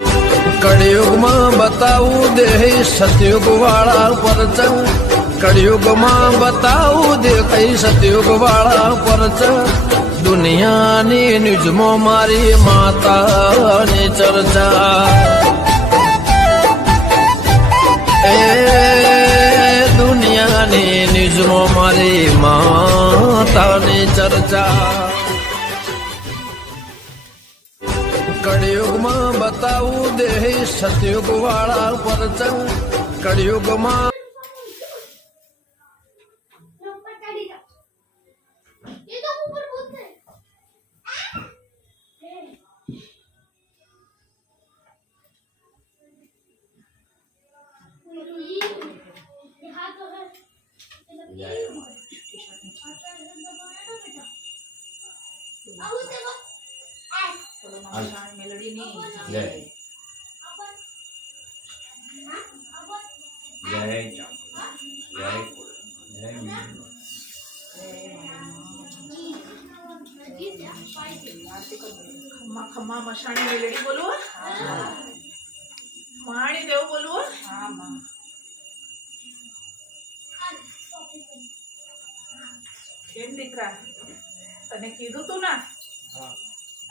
कड़युग में बताऊ दे सतयुग वाला परच कड़युग में बताऊ दे कई सतयुग वाला परच दुनिया नी निजमो मारी माता ने चर्चा दुनिया नी निजमो मारी माता ने चर्चा कड़युग में बताऊ दे सतयुग वाला परच कड़युग में मेलोडी नहीं जय जय जय खम्मा खम्मा मशाणी मेलोडी बोलू माणी देव बोलू हाँ माँ केम दीकरा तने कीधुं तू ना